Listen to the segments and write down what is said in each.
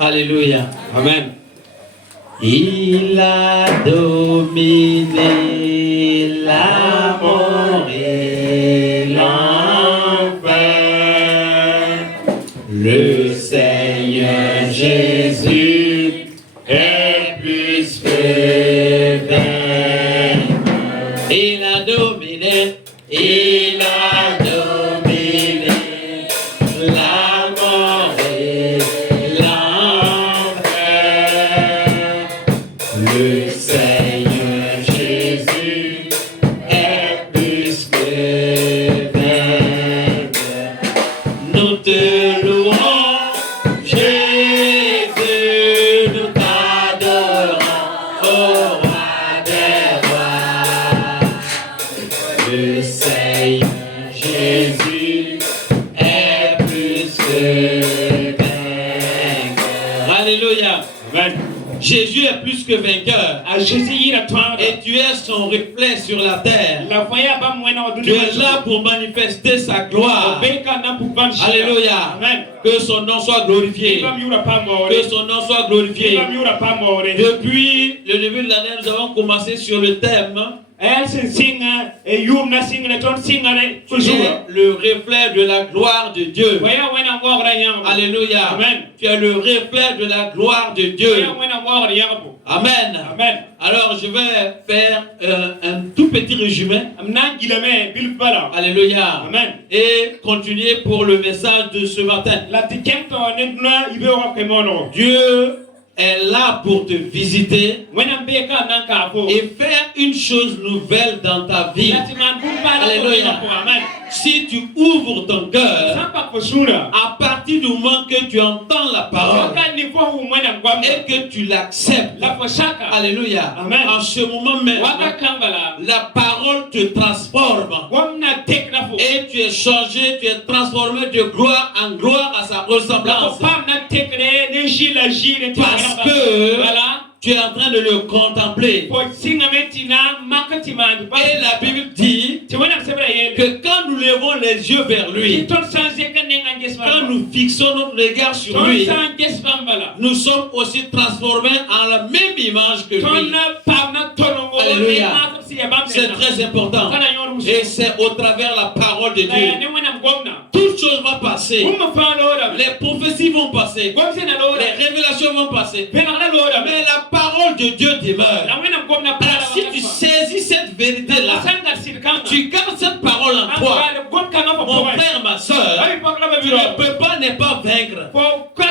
Alléluia. Amen. Il a dominé la mort et l'enfer. Le Seigneur Jésus est plus que vainqueur. Il a dominé, il a dominé la mort et l'enfer. Le Seigneur Jésus est plus que vainqueur. Nous te louons, Jésus, nous t'adorons, ô roi des rois. Le Seigneur Jésus est plus que vainqueur. Alléluia. Amen. Jésus est plus que vainqueur. À Jésus, il a toi. Et tu es son reflet sur la terre. La voyage pas moins dans Tu es là pour manifester sa gloire. Alléluia. Amen. Que son nom soit glorifié. Que son nom soit glorifié. Depuis le début de l'année, nous avons commencé sur le thème. Tu es le reflet de la gloire de Dieu. Alléluia. Amen. Tu es le reflet de la gloire de Dieu. Amen. Amen. Alors je vais faire un tout petit résumé. Alléluia. Amen. Et continuer pour le message de ce matin. Dieu est là pour te visiter et faire une chose nouvelle dans ta vie. Alléluia. Si tu ouvres ton cœur, à partir du moment que tu entends la parole et que tu l'acceptes, alléluia, en ce moment même, la parole te transforme et tu es changé, tu es transformé de gloire en gloire à sa ressemblance. Parce que tu es en train de le contempler. Et la Bible dit que quand nous levons les yeux vers lui, quand nous fixons notre regard sur lui, nous sommes aussi transformés en la même image que lui. Alléluia. C'est très important. Et c'est au travers de la parole de Dieu. Toutes choses vont passer. Les prophéties vont passer. Les révélations vont passer. Mais la parole de Dieu demeure. Alors si tu saisis cette vérité-là, tu gardes cette parole en toi, mon frère, ma soeur, tu ne peux pas ne pas vaincre.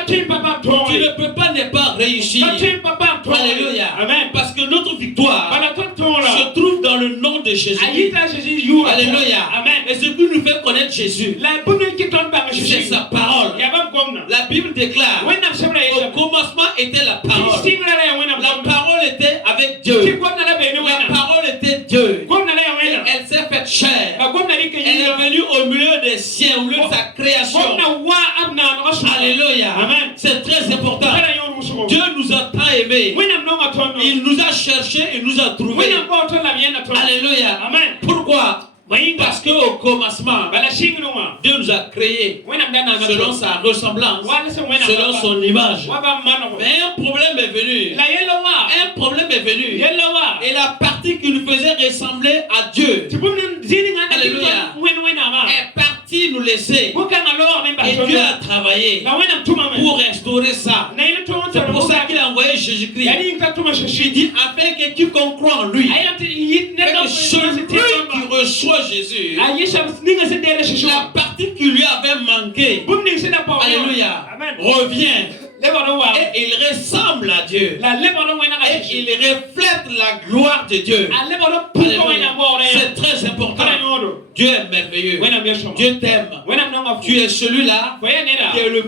Tu ne peux pas ne pas réussir. Alléluia. Parce que notre victoire se trouve dans le nom de Jésus. Alléluia. Et ce qui nous fait connaître Jésus, c'est sa parole. La Bible déclare, au commencement était la parole. La parole était avec Dieu. La parole était Dieu. Elle s'est faite chair. Elle est venue au milieu des siens, au milieu de sa création. Alléluia. C'est très important. Dieu nous a tant aimés. Il nous a cherchés et nous a trouvés. Alléluia. Pourquoi? Parce qu'au commencement, Dieu nous a créés selon sa ressemblance, selon son image. Mais un problème est venu. Un problème est venu. Et la partie qui nous faisait ressembler à Dieu, alléluia, est partie nous laisser. Et Dieu a travaillé pour restaurer ça. C'est pour ça qu'il a envoyé Jésus-Christ. Il dit afin que quiconque croit en lui, que celui qui reçoit Jésus, la partie qui lui avait manqué, alléluia, revient. Et il ressemble à Dieu. Et il reflète la gloire de Dieu. Alléluia. C'est très important. Dieu est merveilleux. Dieu t'aime. Tu es celui-là qui est le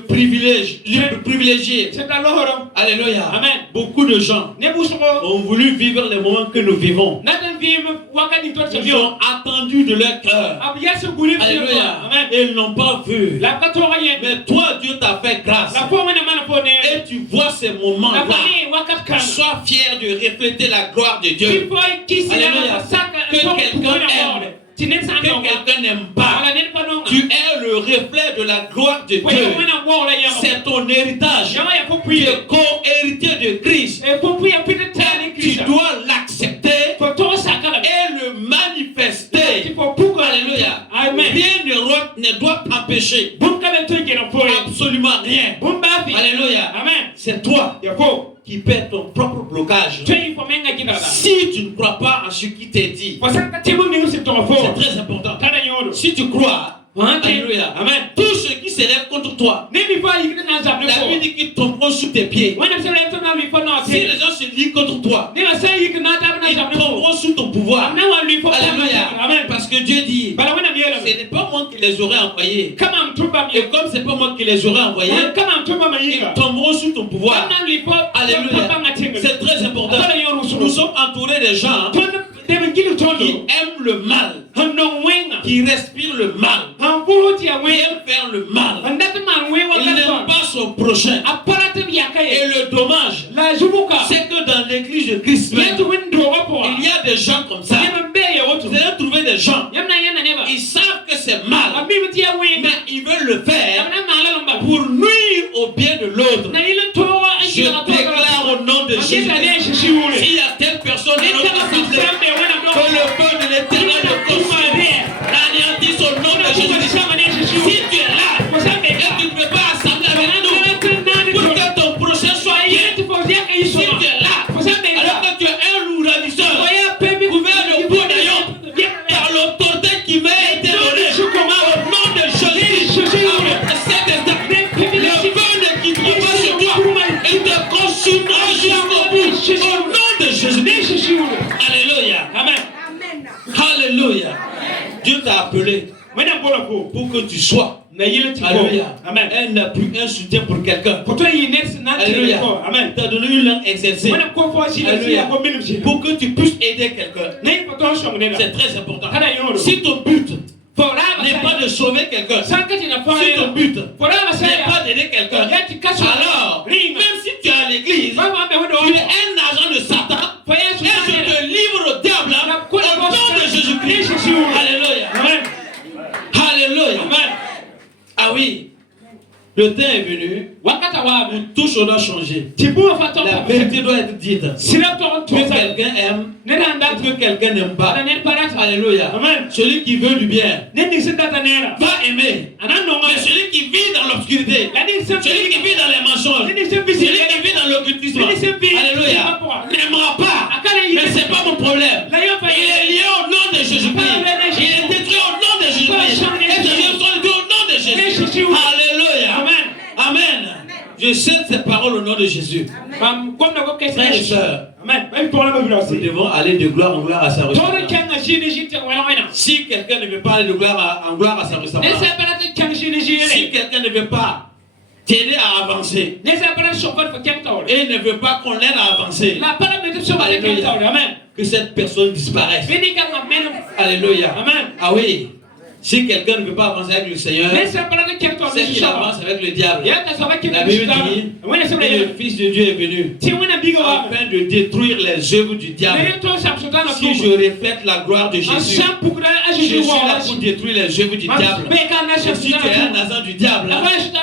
privilégié. Alléluia. Beaucoup de gens ont voulu vivre les moments que nous vivons. Ils ont attendu de leur cœur. Alléluia. Et ils n'ont pas vu. Mais toi, Dieu t'a fait grâce. Et tu vois ces moments-là. Sois fier de refléter la gloire de Dieu. Alléluia. Que quelqu'un aime. Que quelqu'un n'aime pas. Tu es le reflet de la gloire de Dieu. C'est ton héritage. Tu es co-héritier de Christ. Tu dois l'accepter et le manifester. Alléluia. Rien ne doit t'empêcher. Absolument rien. Alléluia. C'est toi qui perds ton propre blocage. Si tu ne crois pas en ce qui t'est dit, c'est très important. Si tu crois, alléluia, amen, tout ce qui s'élève contre toi, la Bible dit qu'ils tomberont sous tes pieds. Si les gens se lient contre toi, ils tomberont sous ton pouvoir. Alléluia. Parce que Dieu dit, ce n'est pas moi qui les aurais envoyés. Et comme ce n'est pas moi qui les aurais envoyés, ils tomberont sous ton pouvoir. Alléluia. C'est très important. Nous sommes entourés de gens qui aiment le mal, qui respirent le mal, qui aiment faire le mal. Ils n'aiment pas son prochain. Et le dommage, c'est que dans l'église de Christ, il y a des gens comme ça. Vous allez trouver des gens, ils savent que c'est mal, mais ils veulent le faire pour nuire au bien de l'autre. Je déclare au nom de Jésus, s'il y a telle personne dans notre assemblée, que le feu de l'éternel le consume, l'anéantisse au nom de Jésus. Si tu es là et tu ne peux pas assembler avec nous pour que ton prochain soit bien, si tu es là alors que tu es un loup ravisseur, couvert de peau d'ailleurs, par l'autorité qui m'est été donnée, au nom de Jésus, avec cet instant, le feu ne quittera pas sur toi et te consumera jusqu'au bout, au nom de Jésus. Alléluia. Amen. Alléluia. Dieu t'a appelé pour que tu sois. Alléluia. Amen. Elle n'a plus un soutien pour quelqu'un. Alléluia. Amen. Tu as donné une langue exercée. Alléluia. Pour que tu puisses aider quelqu'un. C'est très important. Si ton but n'est pas de sauver quelqu'un, si ton but n'est pas d'aider quelqu'un, alors même si tu es à l'église, tu es un agent de Satan, et je te livre au diable au nom de Jésus-Christ. Alléluia. Amen. Alléluia. Amen. Ah oui, le temps est venu où tout chose doit changer. La vérité doit être dite. Que quelqu'un aime, que quelqu'un n'aime pas. Alléluia. Amen. Celui qui veut du bien va aimer. Mais celui qui vit dans l'obscurité, celui qui vit dans les mensonges, celui qui vit dans l'occultisme, alléluia, n'aimera pas. Mais ce n'est pas mon problème. Il est lié au nom de Jésus-Christ. Il est détruit au nom de Jésus-Christ. Et Jésus est au nom de Jésus. Alléluia. Amen. Amen. Je cède cette parole au nom de Jésus. Frères et sœurs, nous devons aller de gloire en gloire à sa ressemblance. Si quelqu'un ne veut pas aller de gloire en gloire à sa ressemblance, si quelqu'un ne veut pas t'aider à avancer et ne veut pas qu'on l'aide à avancer, alléluia, que cette personne disparaisse. Alléluia. Amen. Ah oui. Si quelqu'un ne veut pas avancer avec le Seigneur, c'est qu'il avance avec le diable. La Bible dit que le Fils de Dieu est venu afin de détruire les œuvres du diable. Si je reflète la gloire de Jésus, je suis là pour détruire les œuvres du diable. Si tu es un agent du diable,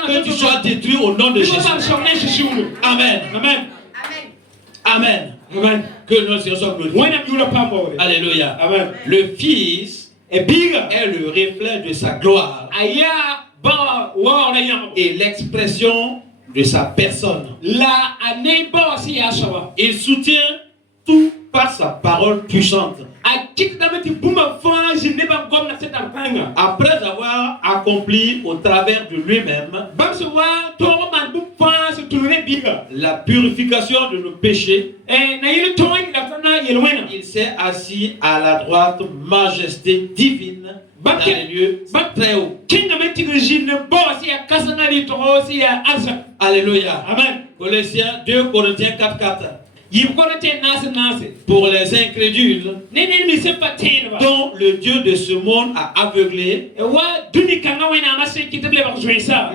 que tu sois détruit au nom de Jésus. Amen. Amen. Amen. Amen. Que notre Seigneur soit glorifié. Alléluia. Amen. Le Fils est le reflet de sa gloire et l'expression de sa personne. Il soutient tout par sa parole puissante. Après avoir accompli au travers de lui-même la purification de nos péchés, il s'est assis à la droite majesté divine dans les lieux très hauts. Alléluia. Amen. Colossiens 2 Corinthiens 4:4. Pour les incrédules dont le Dieu de ce monde a aveuglé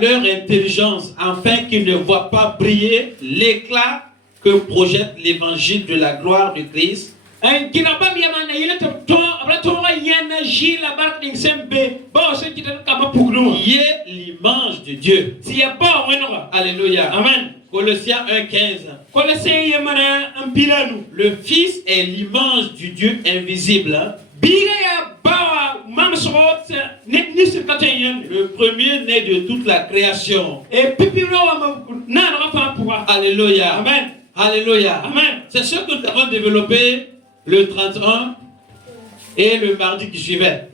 leur intelligence afin qu'ils ne voient pas briller l'éclat que projette l'évangile de la gloire de Christ, Qui est l'image de Dieu. Alléluia. Amen. Colossiens 1,15. Le Fils est l'image du Dieu invisible. Le premier-né de toute la création. Alléluia. Amen. Alléluia. Amen. C'est ce que nous avons développé le 31 et le mardi qui suivait.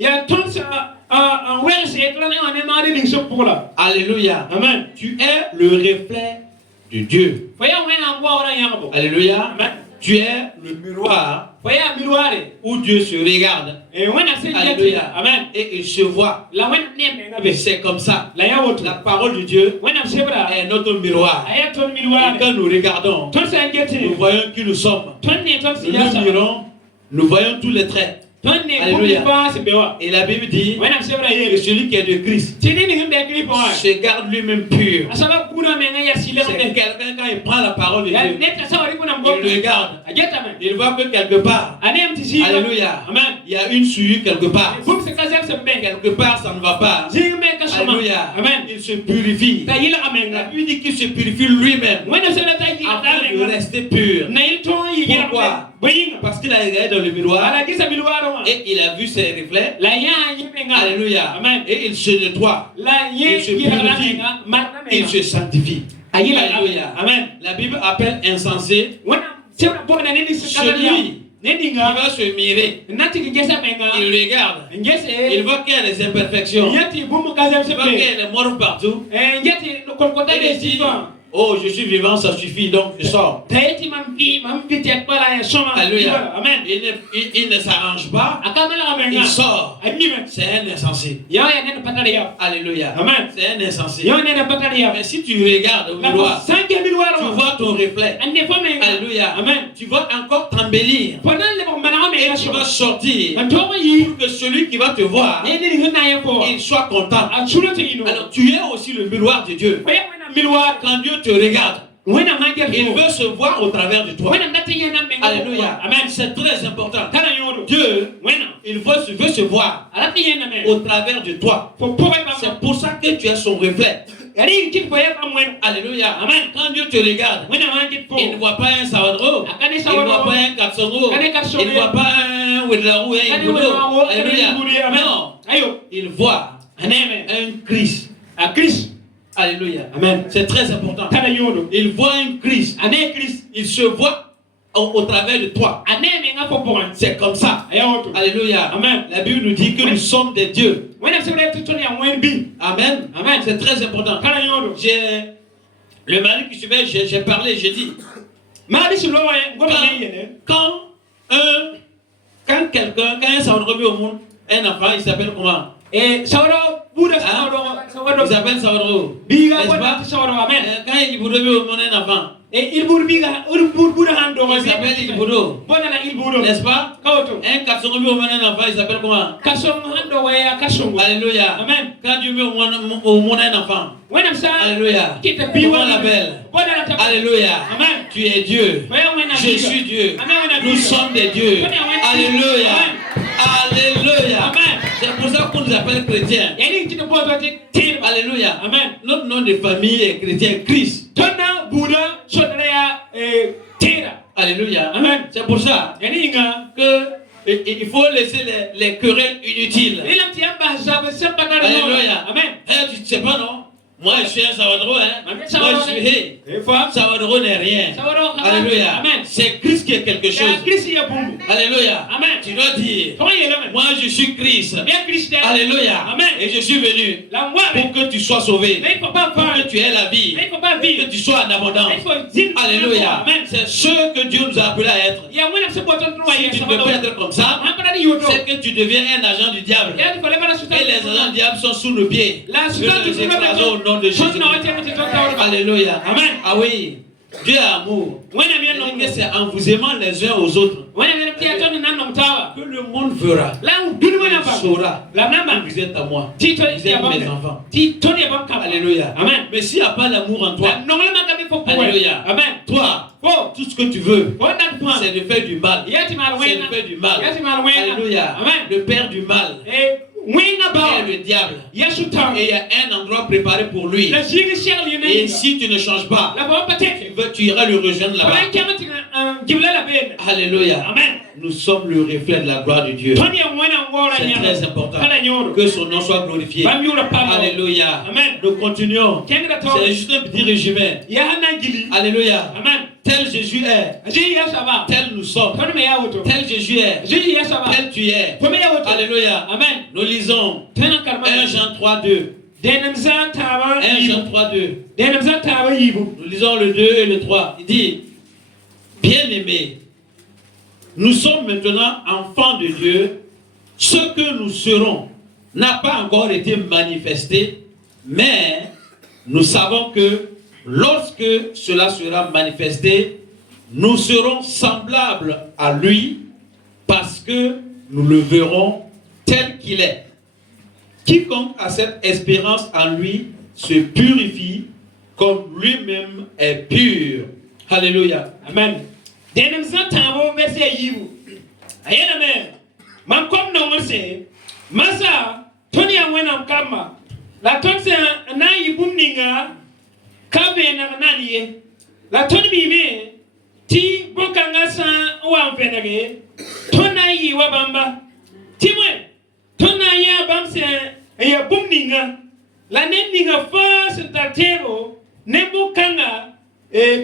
Alléluia. Amen. Tu es le reflet de Dieu. Alléluia. Amen. Tu es le miroir où Dieu se regarde. Alléluia. Amen. Et il se voit. Et c'est comme ça. La parole de Dieu est notre miroir. Et quand nous regardons, nous voyons qui nous sommes. Nous mirons, nous voyons tous les traits. Alléluia. Et la Bible dit que celui qui est de Christ se garde lui-même pur. C'est quelqu'un quand il prend la parole de Dieu, il regarde, il voit que quelque part, alléluia, il y a une souillure quelque part. Quelque part ça ne va pas. Alléluia. Il se purifie. La Bible dit qu'il se purifie lui-même afin de rester pur. Pourquoi? Parce qu'il a regardé dans le miroir et il a vu ses reflets. Alléluia. Et il se nettoie. Il se purifie. Il se sanctifie. Alléluia. La Bible appelle insensé celui qui va se mirer. Il regarde. Il voit qu'il y a des imperfections. Il voit qu'il y a des morts partout. Et il dit, oh, je suis vivant, ça suffit, donc je sors. Alléluia. Il ne s'arrange pas. Il sort. C'est un insensé. Alléluia. C'est un insensé. Mais si tu regardes au miroir, tu vois ton reflet. Alléluia. Tu vas encore t'embellir. Et tu vas sortir pour que celui qui va te voir, il soit content. Alors tu es aussi le miroir de Dieu. Quand Dieu te regarde, il veut se voir au travers de toi. Alléluia. C'est très important. Dieu, il veut se voir au travers de toi. C'est pour ça que tu es son reflet. Alléluia. Quand Dieu te regarde, il ne voit pas un Sawadro, il ne voit pas un Katsongo, il ne voit pas un Wedlarou et un Bodo. Alléluia. Non, il voit un Christ. Alléluia. Amen. C'est très important. Il voit un Christ. Il se voit au travers de toi. C'est comme ça. Alléluia. Amen. La Bible nous dit que nous sommes des dieux. Amen. C'est très important. Le mari qui suivait, j'ai parlé, j'ai dit. Quand quelqu'un, quand ça remet au monde, un enfant, il s'appelle comment? Il s'appelle Sawadro. Quand il remet au monde un enfant, il s'appelle Ilbudo. N'est-ce pas? Un Kassongo remet au monde un enfant, il s'appelle comment? Alléluia. Quand Dieu met au monde un enfant, alléluia, comment on l'appelle? Alléluia. Tu es Dieu. Je suis Dieu. Nous sommes des dieux. Alléluia. Alléluia. C'est pour ça qu'on nous appelle chrétiens. Alléluia. Notre nom de famille est chrétien, Christ. Alléluia. C'est pour ça que il faut laisser les querelles inutiles. Alléluia. Tu ne sais pas, non? Moi je suis un Sawadro, hein? Moi je suis hey. Sawadro n'est rien. Alléluia. C'est Christ qui est quelque chose. Alléluia. Tu dois dire, moi je suis Christ. Alléluia. Et je suis venu pour que tu sois sauvé, pour que tu aies la vie, que tu sois en abondance. Alléluia. C'est ce que Dieu nous a appelé à être. Si tu ne peux pas être comme ça, c'est que tu deviens un agent du diable. Et les agents du diable sont sous nos pieds. Que nous les écrasons au nom de Jésus. Alléluia. Amen. Ah oui. Dieu est amour. C'est en vous aimant les uns aux autres que le monde verra. Il saura que vous êtes à moi. Vous êtes mes enfants. Alléluia. Amen. Mais s'il n'y a pas l'amour en toi, alléluia. Amen. Toi, tout ce que tu veux, c'est de faire du mal. C'est de faire du mal. Alléluia. Le père du mal. Et le diable. Et il y a un endroit préparé pour lui. Et si tu ne changes pas, tu iras le rejoindre là-bas. Alléluia. Nous sommes le reflet de la gloire de Dieu. C'est très important. Que son nom soit glorifié. Alléluia. Nous continuons. C'est juste un petit résumé. Alléluia. Tel Jésus est, tel nous sommes. Tel Jésus est, tel tu es. Alléluia. Nous lisons 1 Jean 3, 2. 1 Jean 3, 2. Nous lisons le 2 et le 3. Il dit, bien-aimés, nous sommes maintenant enfants de Dieu. Ce que nous serons n'a pas encore été manifesté, mais nous savons que lorsque cela sera manifesté, nous serons semblables à lui parce que nous le verrons tel qu'il est. Quiconque a cette espérance en lui se purifie comme lui-même est pur. Alléluia. Amen. La tonne bime ti bokanga sa wa mpenage tona yi wa bamba timwe tona ya bamse ya bumninga la nenninga fa sentatero ne bokanga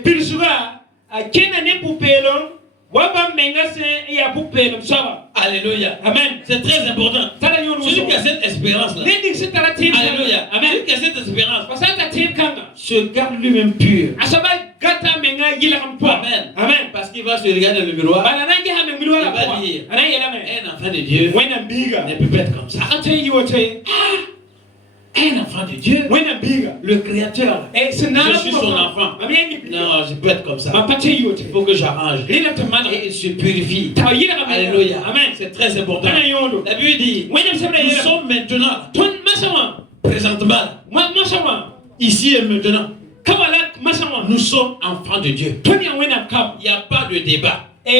pirsuga akena ne pupelo wa bamenga se ya pupelo sawa. Alléluia. Amen. C'est très important. Celui qui a cette espérance là. Alléluia. Amen. Celui qui a cette espérance se garde lui-même pur. Amen. Amen. Parce qu'il va se regarder dans le miroir. Il va dire, un enfant de Dieu ne peut pas être comme ça. Un enfant de Dieu, le Créateur, je suis son enfant. Non, je peux être comme ça. Il faut que j'arrange. Et il se purifie. Alléluia. Amen. C'est très important. La Bible dit, nous sommes maintenant, présentement, ici et maintenant, nous sommes enfants de Dieu. Il n'y a pas de débat. Il n'y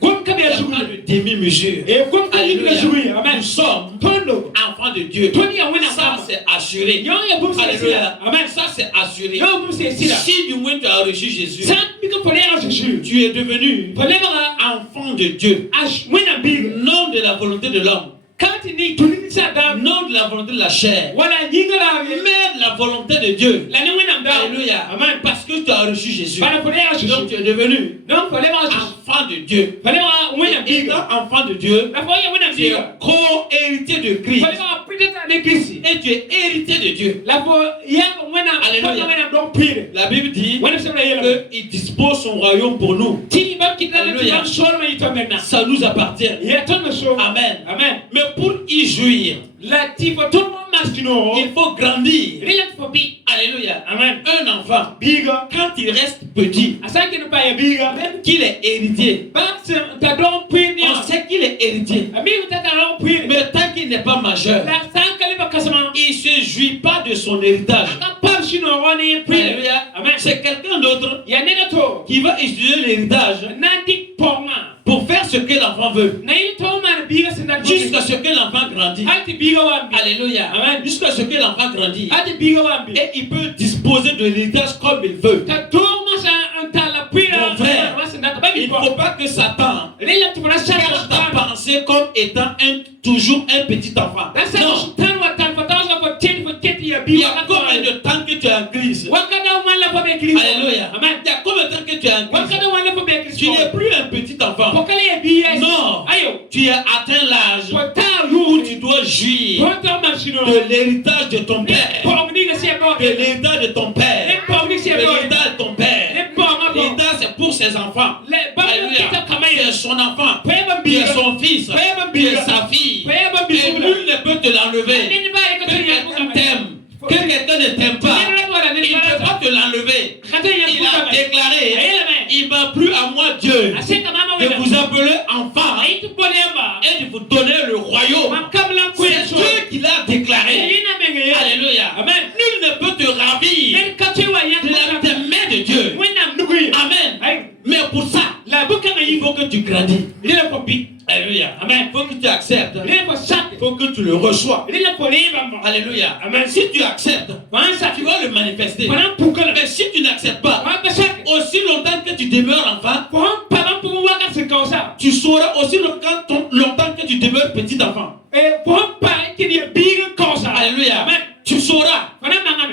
a pas de demi-mesure. Alléluia. Nous sommes enfants de Dieu. Ça, c'est assuré. Alléluia. Ça, c'est assuré. Si du moins tu as reçu Jésus, tu es devenu enfant de Dieu. Non de la volonté de l'homme. Non de la volonté de la chair, mais de la volonté de Dieu. Alléluia. Amen. Parce que tu as reçu Jésus. Donc tu es devenu enfant de Dieu. Et étant enfant de Dieu, tu es co-héritier de Christ. Et tu es héritier de Dieu. Alléluia. La Bible dit qu'il dispose son royaume pour nous. Alléluia. Ça nous appartient. Amen. Amen. Mais pour y jouir, il faut grandir. Alléluia. Amen. Un enfant, quand il reste petit, même qu'il est héritier, on sait qu'il est héritier. Mais tant qu'il n'est pas majeur, il ne se jouit pas de son héritage. Alléluia. C'est quelqu'un d'autre qui va utiliser l'héritage pour faire ce que l'enfant veut. Jusqu'à ce que l'enfant grandit. Alléluia. Amen. Jusqu'à ce que l'enfant grandit. Et il peut disposer de l'héritage comme il veut. Mon frère, il ne faut pas que Satan cherche ta pensée comme étant toujours un petit enfant. Non. Il y a combien de temps que tu es en crise? Alléluia. Amen. Il y a combien de temps que tu es en crise? Tu n'es plus un petit enfant. Non. Tu as atteint l'âge où tu dois jouir de l'héritage de ton père. De l'héritage de ton père. De l'héritage de ton père. L'héritage c'est pour ses enfants. Alléluia. C'est son enfant. C'est son fils. C'est sa fille. Et nul ne peut te l'enlever. Que quelqu'un t'aime. Que quelqu'un ne t'aime pas, il ne peut pas te l'enlever. Il a déclaré, il m'a plu à moi Dieu de vous appeler enfant et de vous donner le royaume. C'est Dieu qui l'a déclaré. Alléluia. Amen. Nul ne peut te ravir de la main de Dieu. Amen. Mais pour ça, il tu grandis. Alléluia. Amen. Il faut que tu acceptes. Il faut que tu le reçois. Alléluia. Amen. Si tu acceptes, tu vas le manifester. Mais si tu n'acceptes pas, aussi longtemps que tu demeures enfant, tu sauras aussi longtemps que tu demeures petit enfant. Alléluia. Amen. Tu sauras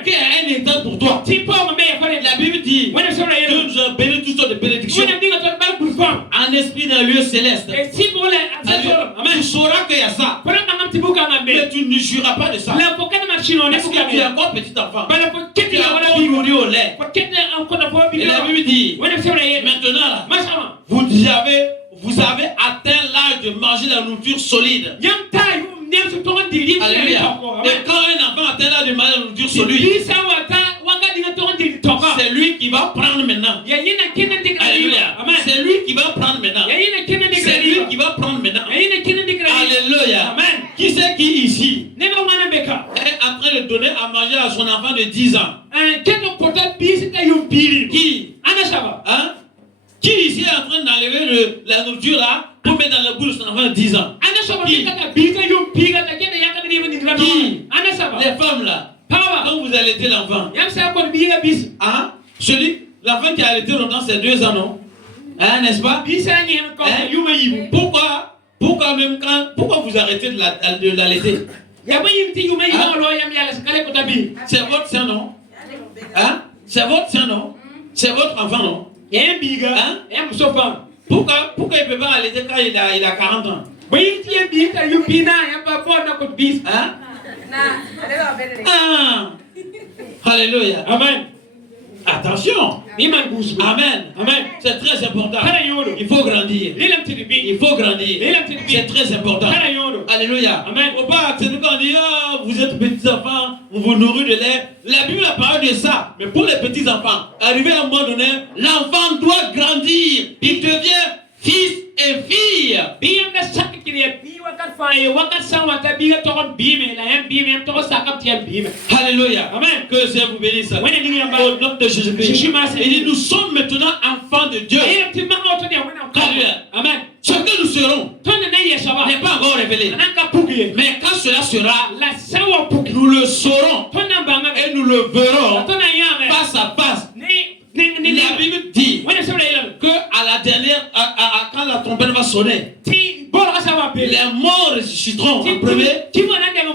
qu'il y a un état pour toi. La Bible dit Dieu nous a béni toutes sortes de bénédictions en esprit dans le lieu céleste. Tu sauras qu'il y a ça. Mais tu ne jureras pas de ça. Parce que tu es encore petit enfant. Tu es encore nourri au lait. Et la Bible dit maintenant, vous avez atteint l'âge de manger la nourriture solide. Alléluia. Et quand un enfant atteint l'âge de manger la nourriture solide, c'est lui qui va prendre maintenant. Alléluia. C'est lui qui va prendre maintenant. C'est lui qui va prendre maintenant. Alléluia. Amen. Qui c'est qui ici est en train de donner à manger à son enfant de 10 ans? Qui? Hein? Qui ici est en train d'enlever la nourriture là pour mettre dans la bouche de son enfant de 10 ans? Qui? Les femmes là. Quand vous allaitez l'enfant, hein? L'enfant qui a allaité longtemps, c'est 2 ans, non? Hein, n'est-ce pas? Hein? Pourquoi vous arrêtez de l'allaiter? Hein? C'est votre sein, non? Hein? C'est votre sein, non? C'est votre enfant, non? Hein? Pourquoi il ne peut pas allaiter quand il a 40 ans? Hein? Ah. Alléluia. Amen. Attention. Amen. Amen. C'est très important. Il faut grandir. Il faut grandir. C'est très important. Alléluia. Amen. Faut pas accepter quand on dit vous êtes petits enfants, on vous nourrit de lait. La Bible a parlé de ça. Mais pour les petits enfants, arrivé à un moment donné, l'enfant doit grandir. Il devient fils et fille. Alléluia. Amen. Que Dieu vous bénisse. Au nom de Jésus-Christ. Il dit nous sommes maintenant enfants de Dieu. Alléluia. Amen. Ce que nous serons n'est pas encore révélé. Mais quand cela sera, nous le saurons et nous le verrons face à face. La Bible dit que à la dernière, quand la trompette va sonner, les morts ressusciteront en premier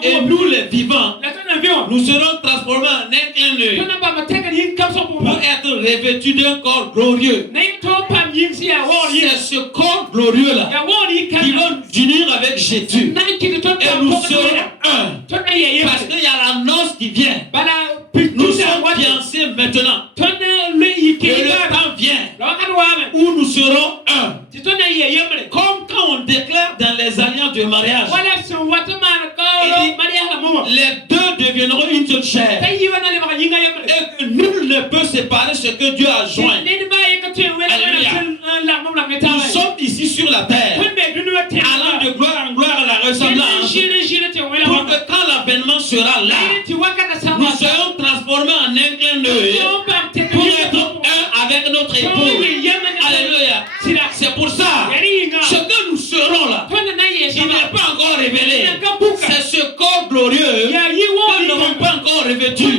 et nous les vivants, nous serons transformés en un clin d'œil pour être revêtus d'un corps glorieux. C'est ce corps glorieux là qui va nous unir avec Jésus et nous serons un, parce qu'il y a la noce qui vient. Nous sommes fiancés maintenant et le temps vient où nous serons un, comme quand on déclare dans les alliances de mariage, les deux deviendront une seule chair et que nul ne peut séparer ce que Dieu a joint. Nous sommes ici sur la terre allant de gloire en gloire à la ressemblance pour que quand l'avènement sera là, nous serons transformés en un clin d'œil pour être un avec notre époux. Alléluia. C'est pour ça ce que nous serons là, il n'est pas encore révélé. C'est ce corps glorieux que nous n'avons pas encore revêtu et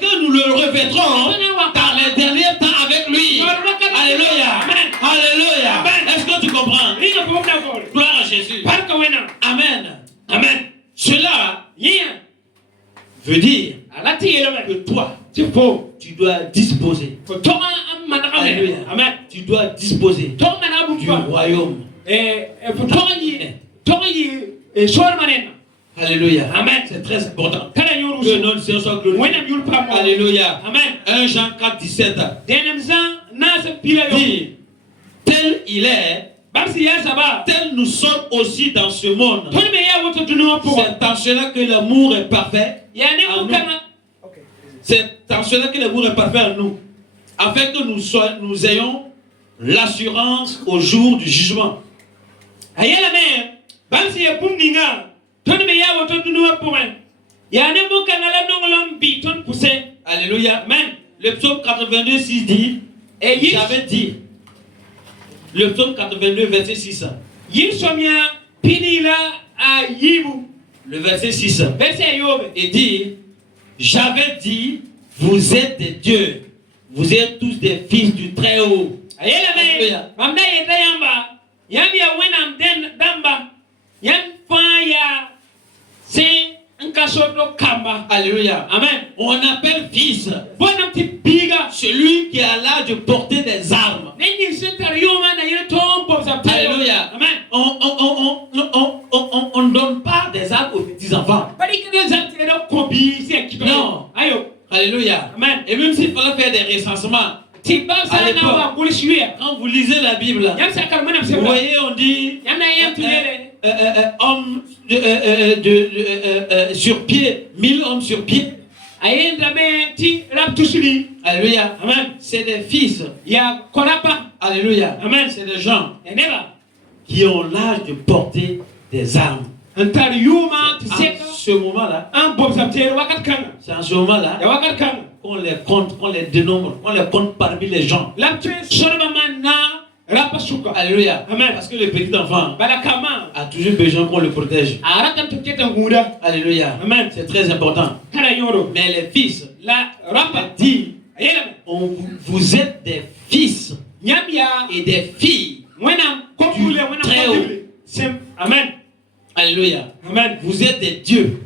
que nous le revêtrons dans les derniers temps avec lui. Alléluia. Alléluia. Est-ce que tu comprends? Gloire à Jésus. Amen. Amen. Cela veut dire que toi, tu dois disposer. Alléluia. Amen. Tu dois disposer du royaume. Alléluia. Amen. C'est très important. Que notre Seigneur soit glorifié. Alléluia. Amen. 1 Jean 4, 17. Dit, tel il est, tel nous sommes aussi dans ce monde. C'est en cela que l'amour est parfait en nous. C'est en cela que l'amour est parfait en nous, afin que nous ayons l'assurance au jour du jugement. Alléluia. Amen. Le psaume 82, 6 dit, j'avais dit, Le psaume 82, verset 6. Le verset 6. Il dit, j'avais dit, vous êtes des dieux. Vous êtes tous des fils du Très-Haut. Alléluia. Alléluia. Amen. On appelle fils celui qui a l'âge de porter des armes. Alléluia. Amen. On ne donne pas des armes aux petits-enfants. Non. Alléluia. Amen. Et même s'il fallait faire des recensements, à l'époque, quand vous lisez la Bible, vous voyez, on dit homme sur pied, 1000 hommes sur pied. Alléluia. Amen. C'est des fils. Alléluia. Amen. C'est des gens qui ont l'âge de porter des armes. En ce moment-là, c'est en ce moment-là qu'on les compte, qu'on les dénombre, qu'on les compte parmi les gens. Alléluia. Amen. Parce que le petit enfant a toujours besoin qu'on le protège. Alléluia. Amen. C'est très important. Mais les fils, dit, vous êtes des fils et des filles du Très-Haut. Amen. Alléluia. Amen. Vous êtes des dieux.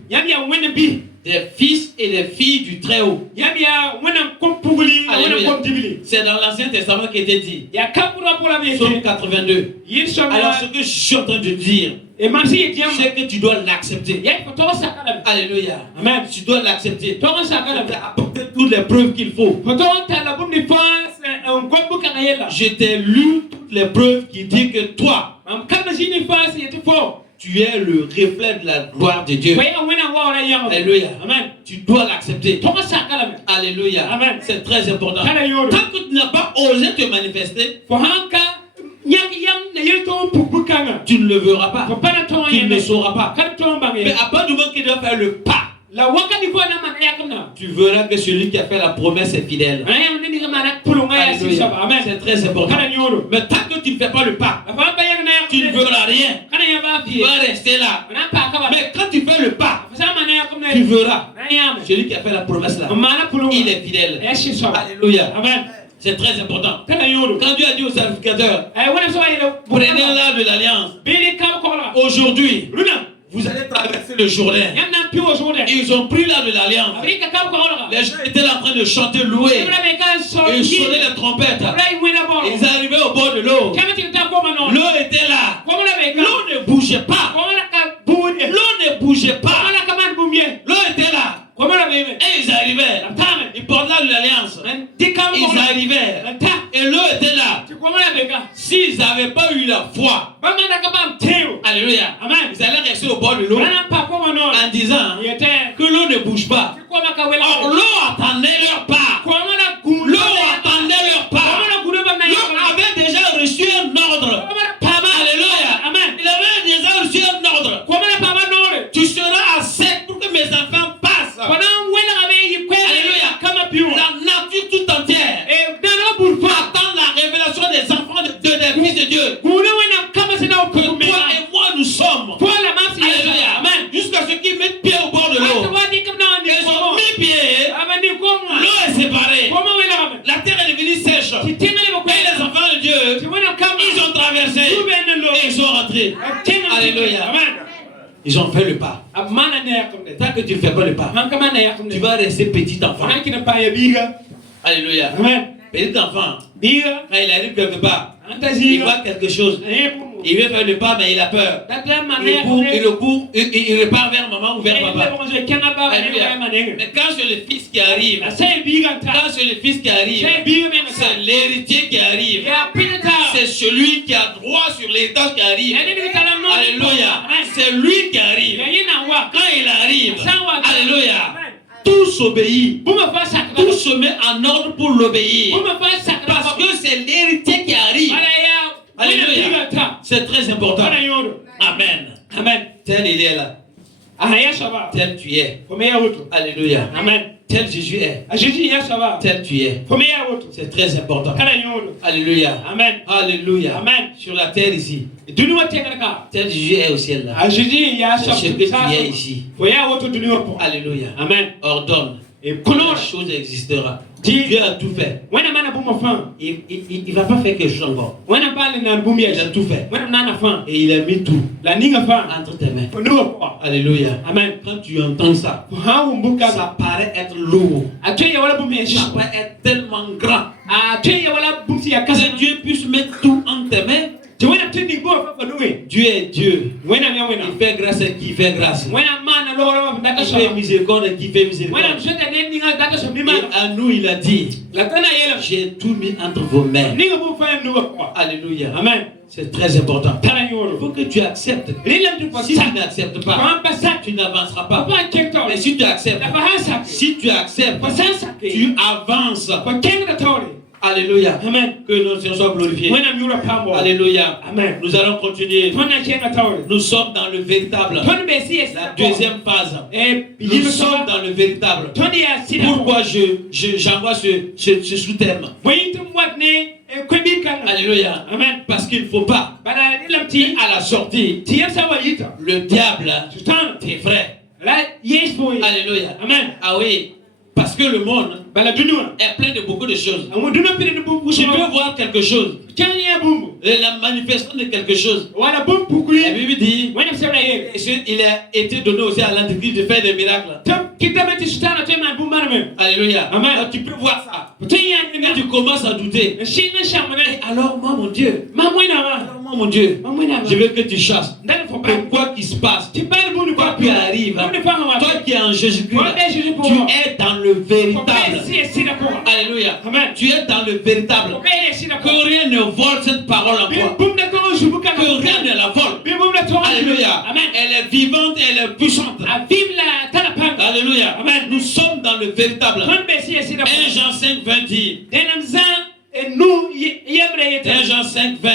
Des fils et des filles du Très-Haut. C'est dans l'Ancien Testament qui était dit. Psaume 82. Alors ce que je suis en train de dire, c'est que tu dois l'accepter. Alléluia. Amen. Tu dois l'accepter. Tu as apporté toutes les preuves qu'il faut. Je t'ai lu toutes les preuves qui disent que toi, tu es le reflet de la gloire de Dieu. Alléluia. Amen. Tu dois l'accepter. Alléluia. Amen. C'est très important. Tant que tu n'as pas osé te manifester, tu ne le verras pas. Tu ne le sauras pas. Mais à part du moment qu'il doit faire le pas, tu verras que celui qui a fait la promesse est fidèle. Alléluia. C'est très important. Mais tant que tu ne fais pas le pas, tu ne verras rien. Tu vas rester là. Mais quand tu fais le pas, tu verras celui qui a fait la promesse là. Il est fidèle. Alléluia. Amen. C'est très important. Quand Dieu a dit au sacrificateur, prenez l'âge de l'alliance. Aujourd'hui, vous allez traverser le Jourdain. Ils ont pris l'âge de l'alliance. Les gens étaient là en train de chanter, louer. Ils sonnaient les trompettes. Ils arrivaient au bord de l'eau. L'eau était là. L'eau ne bougeait pas. L'eau ne bougeait pas. L'eau était là. Et ils arrivaient. Ils portent l'âge de l'alliance. Ils arrivaient. Et l'eau était là. S'ils n'avaient pas eu la foi, alléluia, amen, ils allaient rester au bord de l'eau en disant que l'eau ne bouge pas. Or l'eau attendait leur part. L'eau attendait leur part. L'eau avait déjà reçu un ordre. Alléluia, amen. Il avait déjà reçu un ordre. Tu seras à sec pour que mes enfants passent. Alléluia. La nature tout entière attend la révélation des enfants des fils de Dieu. Que toi et moi nous sommes. Alléluia. Amen. Jusqu'à ce qu'ils mettent pied au bord de l'eau. Ils ont mis pied. L'eau est séparée. La terre est devenue sèche. Et les enfants de Dieu, ils ont traversé. Et ils sont rentrés. Alléluia. Amen. Ils ont fait le pas. Tant que tu ne fais pas le pas, tu vas rester petit enfant. Alléluia. Amen. Petit enfant, quand il arrive quelque part, il voit quelque chose. Il veut faire le pas, mais il a peur. Il repart vers maman ou vers papa. Mais quand c'est le fils qui arrive, c'est l'héritier qui arrive. C'est celui qui a droit sur l'héritage qui arrive. Alléluia. C'est lui qui arrive. Quand il arrive, alléluia, tous obéissent. Tout se met en ordre pour l'obéir. Parce que c'est l'héritier qui arrive. Alléluia. C'est très important. Amen. Amen. Tel il est là. Tel tu es. Alléluia. Amen. Tel Jésus est. Tel tu es. C'est très important. Alléluia. Amen. Alléluia. Amen. Sur la terre ici. Tel Jésus est au ciel là. C'est ce que tu es ici. Alléluia. Amen. Ordonne. Et la chose existera. Dieu a tout fait. Il ne va pas faire quelque chose encore. Il a tout fait. Et il a mis tout entre tes mains. Alléluia. Amen. Quand tu entends ça, ça paraît être lourd. Ça paraît être tellement grand. Que Dieu puisse mettre tout entre tes mains. Dieu est Dieu. Il fait grâce à qui fait grâce. Il fait miséricorde à qui fait miséricorde. Et à nous, il a dit, j'ai tout mis entre vos mains. Alléluia. Amen. C'est très important. Il faut que tu acceptes. Si tu n'acceptes pas, tu n'avanceras pas. Mais si tu acceptes, tu avances. Alléluia. Amen. Que notre Seigneur soit glorifié. Alléluia. Amen. Nous allons continuer. Nous sommes dans le véritable. La deuxième phase. Nous sommes dans le véritable. Pourquoi j'envoie ce sous-thème? Alléluia. Amen. Parce qu'il ne faut pas, à la sortie, le diable, tes frères. Alléluia. Amen. Ah oui. Parce que le monde est plein de beaucoup de choses. Tu peux voir quelque chose. La manifestation de quelque chose. La Bible dit il a été donné aussi à l'Antéchrist de faire des miracles. Alléluia. Amen. Alors, tu peux voir ça. Quand tu commences à douter. Alors moi mon Dieu. Alors moi mon Dieu. Je veux que tu chasses. Quoi qu'il se passe. Quoi qu'il arrive. Toi qui es en Jésus-Christ. Tu es dans le véritable. Alléluia. Amen. Tu es dans le véritable. Que rien ne vole cette parole en toi. Que rien ne la vole. Alléluia. Amen. Elle est vivante et elle est puissante. Alléluia. Amen. Nous sommes dans le véritable. 1 Jean 5, 20 dit. 1 Jean 5, 20.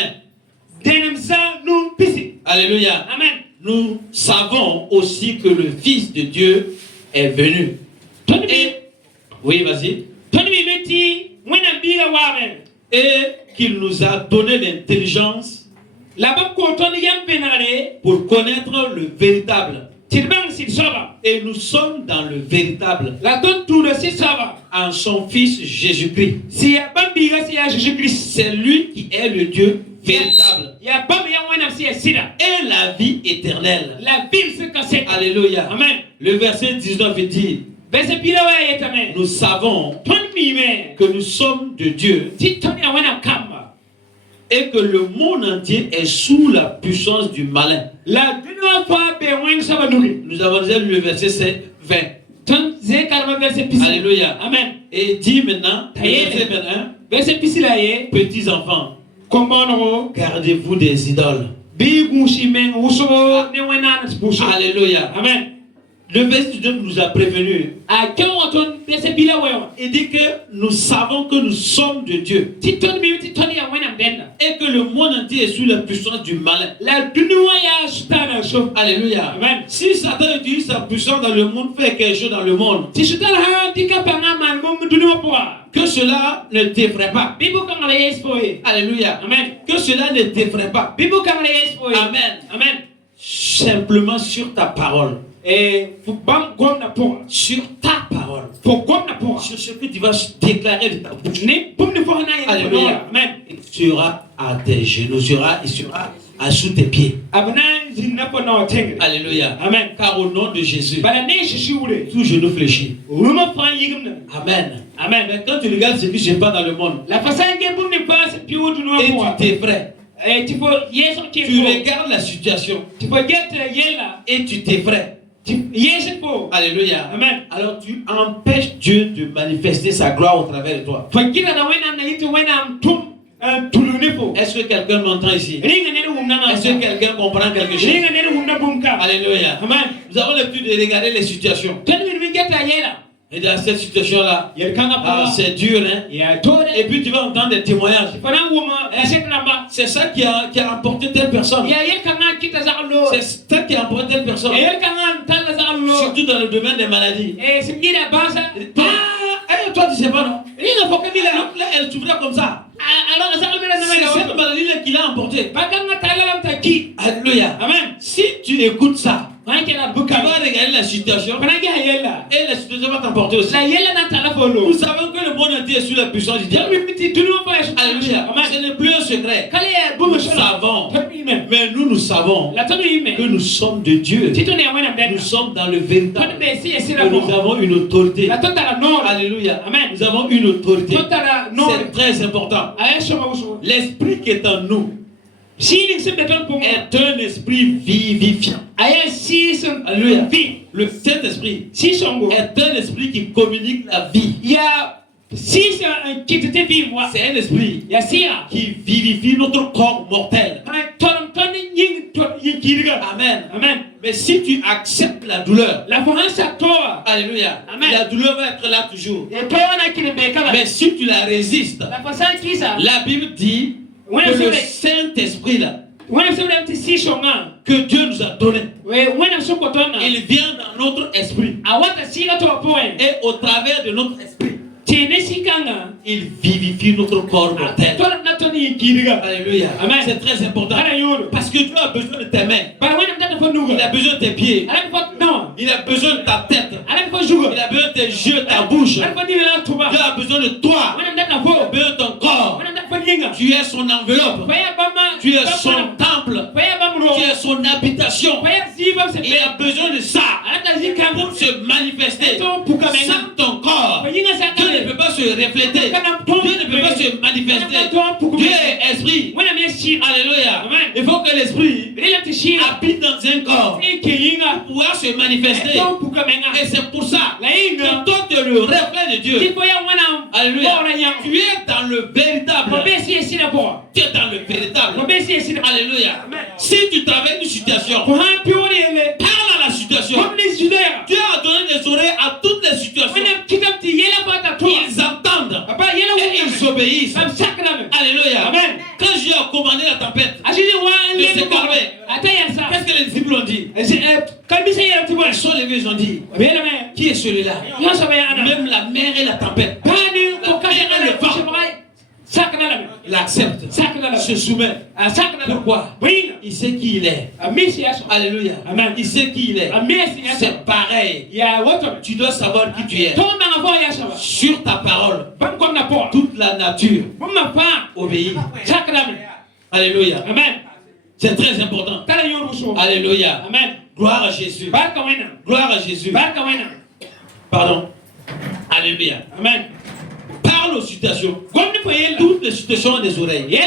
Alléluia. Amen. Nous savons aussi que le Fils de Dieu est venu. Et, oui, vas-y. Et qu'il nous a donné l'intelligence pour connaître le véritable. Et nous sommes dans le véritable en son Fils Jésus-Christ. C'est lui qui est le Dieu véritable. Et la vie éternelle. Alléluia. Amen. Le verset 19 dit, nous savons que nous sommes de Dieu et que le monde entier est sous la puissance du malin. Nous avons déjà lu le verset 20. Alléluia. Amen. Et dit maintenant, verset 21, petits enfants, gardez-vous des idoles. Alléluia. Amen. Le verset 19 nous a prévenu. Il dit que nous savons que nous sommes de Dieu. Et que le monde entier est sous la puissance du malin. Alléluia. Amen. Si Satan utilise sa puissance dans le monde, fait quelque chose dans le monde, que cela ne t'effraie pas. Alléluia. Amen. Que cela ne t'effraie pas. Amen. Amen. Simplement sur ta parole. Sur ta parole. Sur ce que tu vas déclarer de ta bouche. Alléluia. Amen. Il sera à tes genoux, il sera sous tes pieds. Alléluia. Amen. Car au nom de Jésus, tout genou fléchit. Amen. Amen. Mais quand tu regardes ce qui se passe dans le monde, et tu t'effraies. Tu regardes la situation et tu t'effraies. Alléluia. Amen. Alors tu empêches Dieu de manifester sa gloire au travers de toi. Est-ce que quelqu'un m'entend ici? Est-ce que quelqu'un comprend quelque chose? Alléluia. Amen. Nous avons l'habitude de regarder les situations. Et dans cette situation-là, c'est dur, hein? Et puis tu vas entendre des témoignages. C'est ça qui a emporté telle personne. C'est ça qui a emporté telle personne. surtout dans le domaine des maladies. Toi tu sais pas, non? Là, elle souffrait comme ça. C'est cette maladie-là qui l'a emporté. Alléluia. Amen. Si tu écoutes ça, tu vas regarder la situation et la situation va t'emporter aussi. Nous savons que le monde entier est sous la puissance du diable. Alléluia. Ce n'est plus un secret. Nous savons, mais nous savons que nous sommes de Dieu. Nous sommes dans le véritable. Que nous avons une autorité. Alléluia. Amen. Nous avons une autorité. C'est très important. L'esprit qui est en nous est un esprit vivifiant. Alléluia. Le Saint-Esprit est un esprit qui communique la vie. C'est un esprit qui vivifie notre corps mortel. Amen. Amen. Mais si tu acceptes la douleur, alléluia, Amen. La douleur va être là toujours. Mais si tu la résistes, la Bible dit que le Saint-Esprit là, que Dieu nous a donné, il vient dans notre esprit. Et au travers de notre esprit, il vivifie notre corps mortel. Alléluia. Amen. C'est très important. Parce que Dieu a besoin de tes mains. Il a besoin de tes pieds. Il a besoin de ta tête. Il a besoin de tes yeux, ta bouche. Dieu a besoin de toi. Il a besoin de ton corps. Tu es son enveloppe. Tu es son temple. Tu es son habitation. Il a besoin de ça pour se manifester. Sans ton corps, Dieu ne peut pas se refléter. Dieu ne peut pas se manifester. Dieu est esprit. Alléluia. Il faut que l'esprit habite dans un corps pour pouvoir se manifester. Et c'est pour ça que toi tu es le reflet de Dieu. Alléluia. Tu es dans le véritable. Tu es dans le véritable. Alléluia. Si tu travailles une situation, parle à la situation. Dieu a donné des oreilles à toutes les situations. Ils entendent et ils obéissent. Alléluia. Quand Dieu a commandé la tempête de se calmer, qu'est-ce que les disciples ont dit? Ils sont levés, ils ont dit, qui est celui-là? Même la mer et la tempête, la mer et le vent, il accepte, se soumet. Pourquoi? Il sait qui il est. Alléluia. Il sait qui il est. C'est pareil. Tu dois savoir qui tu es. Sur ta parole, toute la nature obéit. Alléluia. C'est très important. Alléluia. Gloire à Jésus. Gloire à Jésus. Pardon. Alléluia. Parle aux situations. Toutes les situations ont des oreilles.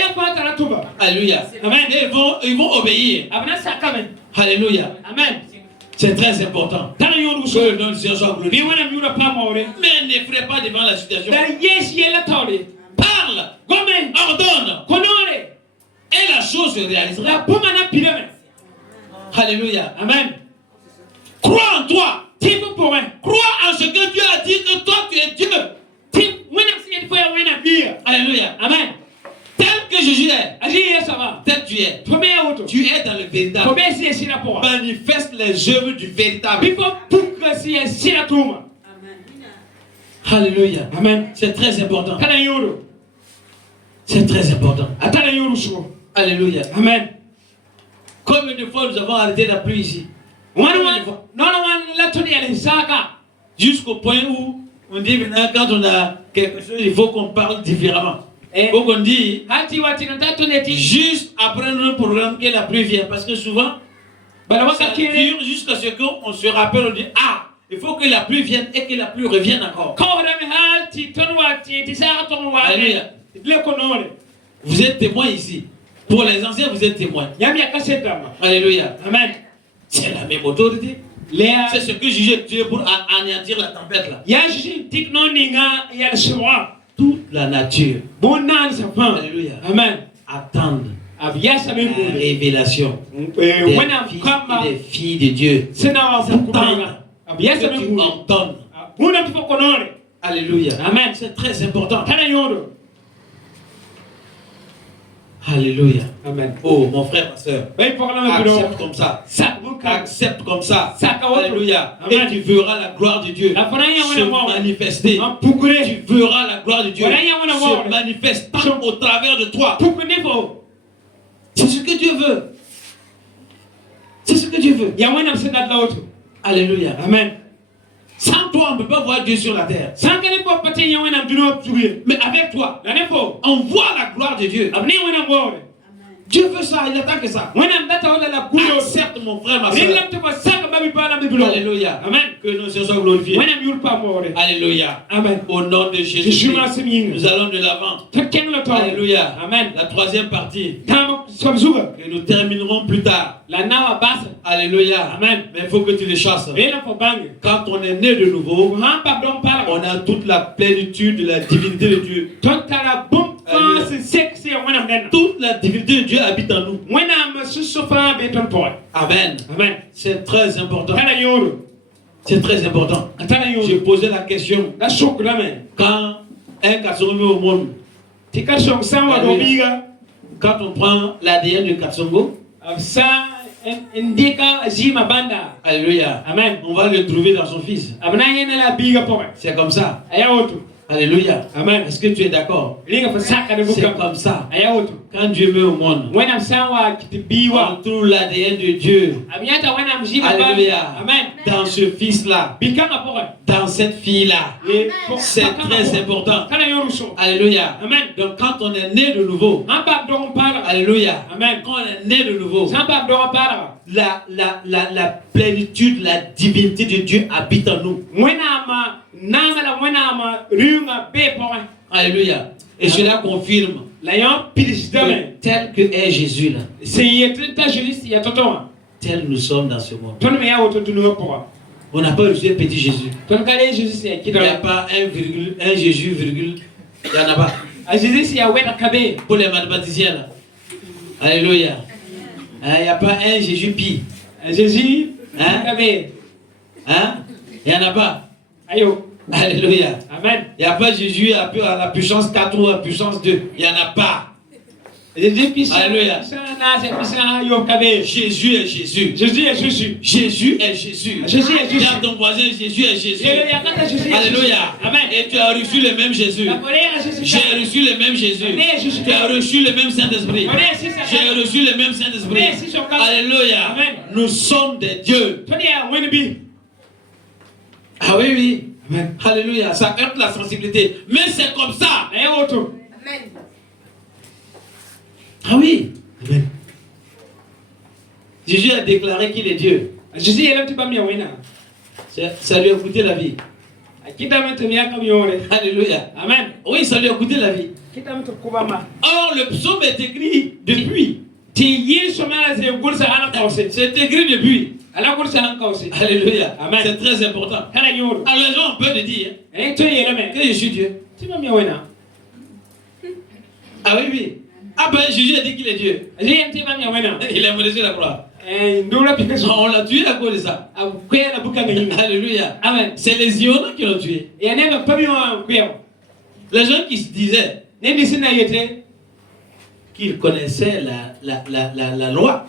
Alléluia. Et ils vont obéir. Alléluia. C'est très important. Que le nom du Seigneur soit glorifié. Mais n'effraie pas devant la situation. Parle. Ordonne. Et la chose se réalisera. Alléluia. Crois en toi. Crois en ce que Dieu a dit, que toi tu es Dieu. Alléluia. Tel que Jésus est, tel tu es. Tu es dans le véritable. Manifeste les œuvres du véritable. Alléluia. C'est très important. C'est très important. Alléluia. Combien de fois nous avons arrêté la pluie ici? Jusqu'au point où on dit maintenant quand on a quelque chose, il faut qu'on parle différemment. Il faut qu'on dise juste après notre programme que la pluie vient. Parce que souvent, ça dure jusqu'à ce qu'on se rappelle, on dit ah, il faut que la pluie vienne et que la pluie revienne encore. Alléluia. Vous êtes témoins ici. Pour les anciens, vous êtes témoins. Alléluia. C'est la même autorité. C'est ce que jugeait Dieu pour anéantir la tempête là. Toute la nature. Alléluia. Attendent la révélation des filles de Dieu. S'attendent que tu entends. Alléluia. C'est très important. Alléluia. Amen. Oh, mon frère, ma soeur. Accepte comme ça. Accepte comme ça. Alléluia. Et tu verras la gloire de Dieu se manifester. Tu verras la gloire de Dieu se manifestant au travers de toi. C'est ce que Dieu veut. C'est ce que Dieu veut. Alléluia. Amen. Sans toi, on ne peut pas voir Dieu sur la terre. Mais avec toi, on voit la gloire de Dieu. Dieu veut ça, il attend que ça. Accepte mon frère, ma soeur. Alléluia. Amen. Que nous soyons glorifiés. Alléluia. Amen. Au nom de Jésus, nous allons de l'avant. Alléluia. Amen. La troisième partie que nous terminerons plus tard. Alléluia. Amen. Mais il faut que tu les chasses. Quand on est né de nouveau, on a toute la plénitude de la divinité de Dieu. Toute la divinité de Dieu habite en nous. Amen. Amen. C'est très important. C'est très important. J'ai posé la question. Quand un garçon met au monde, quand on prend l'ADN de Katsongo, alléluia. Amen. On va le trouver dans son fils. C'est comme ça. Alléluia. Amen. Est-ce que tu es d'accord? C'est comme ça. Quand Dieu met au monde, on trouve l'ADN de Dieu. Alléluia. Dans ce fils-là, dans cette fille-là. C'est très important. Alléluia. Donc quand on est né de nouveau, alléluia. Quand on est né de nouveau, la plénitude, la divinité de Dieu habite en nous. Alléluia. Et cela confirme tel que est Jésus là, tel nous sommes dans ce monde. On n'a pas reçu un petit Jésus. Il n'y a pas un Jésus, virgule. Il n'y en a pas. Pour les mathématiciens là. Alléluia. Il n'y a pas un Jésus pi. Jésus, hein? Il n'y en a pas. Alléluia. Amen. Il n'y a pas Jésus à la puissance 4 ou à la puissance 2. Il n'y en a pas. Alléluia. Jésus est Jésus. Jésus est Jésus. Jésus est Jésus. Jésus est Jésus. Dis à ton voisin, Jésus est Jésus. Alléluia. Amen. Et tu as reçu le même Jésus. J'ai reçu le même Jésus. Tu as reçu le même Saint-Esprit. J'ai reçu le même Saint-Esprit. Alléluia. Nous sommes des dieux. Ah oui, oui. Amen. Alléluia. Ça heurte la sensibilité. Mais c'est comme ça. Amen. Ah oui. Amen. Jésus a déclaré qu'il est Dieu. Ça lui a coûté la vie. Alléluia. Amen. Oui, ça lui a coûté la vie. Or, le psaume est écrit depuis. C'est écrit depuis. Alléluia. Amen. C'est très important. Alors les gens peuvent le dire que je suis Dieu. Ah oui, oui. Ah ben Jésus a dit qu'il est Dieu. Il a mené la croix. On l'a tué à cause de ça. Alléluia. Amen. C'est les Ions qui l'ont tué. Les gens qui se disaient qu'ils connaissaient la loi.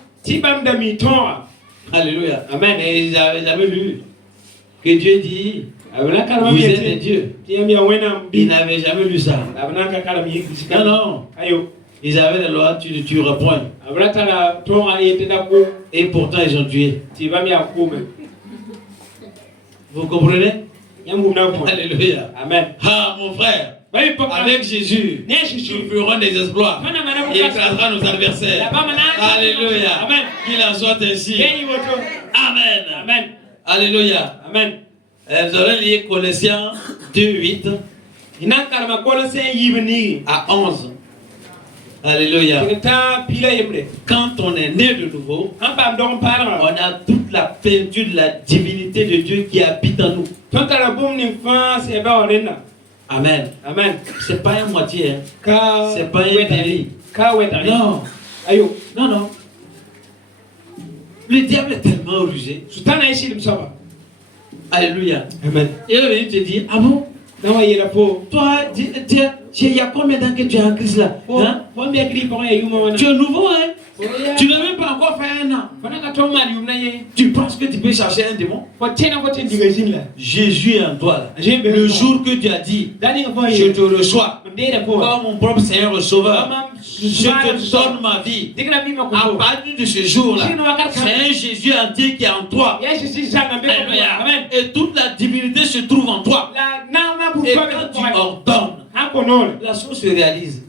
Alléluia. Amen. Mais ils avaient lu que Dieu dit vous êtes des dieux. Ils n'avaient jamais lu ça. Non, non. Ils avaient la loi, tu ne tueras point. Et pourtant ils ont tué. Vous comprenez? Alléluia. Amen. Ah mon frère. Avec Jésus, nous ferons des exploits. Il écrasera nos adversaires. Alléluia. Amen. Qu'il en soit ainsi. Amen. Amen. Alléluia. Amen. Vous aurez lié Colossiens 2:8 à 11. Alléluia. Quand on est né de nouveau, on a toute la plénitude, la divinité de Dieu qui habite en nous. Amen. Amen. C'est pas un moitié. Hein. C'est pas un demi. Non. Non, non. Le diable est tellement rusé. Alléluia. Amen. Et il va venir te dire, ah bon? Toi, il y a combien d'années que tu es en Christ là? Hein? Tu es nouveau, hein? Tu n'as même pas encore fait un an. Tu penses que tu peux chercher un démon? Jésus est en toi. Le jour que tu as dit, je te reçois comme mon propre Seigneur et Sauveur, je te donne ma vie. À partir de ce jour-là, c'est un Jésus entier qui est en toi. Alléluia. Et toute la divinité se trouve en toi. Et quand tu ordonnes, la chose se réalise.